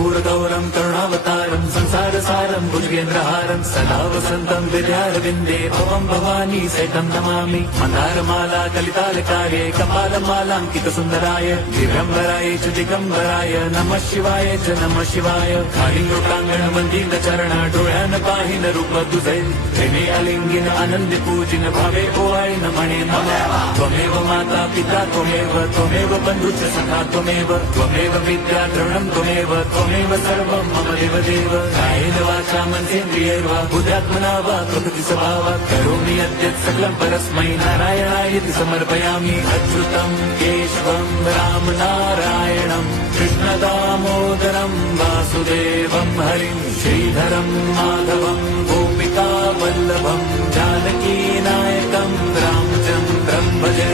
कर्पूरगौरं करुणावतारं संसारसारं भुजगेन्द्रहारं सदा वसन्तं विद्यारविन्दे भवं भवानी सहितं नमामि। मन्दारमाला कलितालकार्ये कपालमालाङ्कितसुन्दराय दिगम्बराय च दिगम्बराय नमः शिवाय च नमः शिवाय। कालिङ्गोटाङ्गण वन्दीन चरण डोळ्यान पाहिन रूप तुझे प्रेमे अलिंगिन आनंद पूजिन भावे ओवाळी नमणे नमः। त्वमेव माता पिता त्वमेव बन्धुश्च सखा त्वमेव विद्या द्रवणं त्वमेव सर्वं मम देवदेव। कायेन वाचा मनसेन्द्रियैर्वा बुद्ध्यात्मना वा प्रकृति स्वभावात् करोमि यद्यत् सकलं परस्मै नारायणायति समर्पयामि। अच्युतं केशवं रामनारायणं कृष्णदामोदरं वासुदेवं हरिं श्रीधरं माधवं गोपिकावल्लभं जानकीनायकं रामचन्द्रं भजे।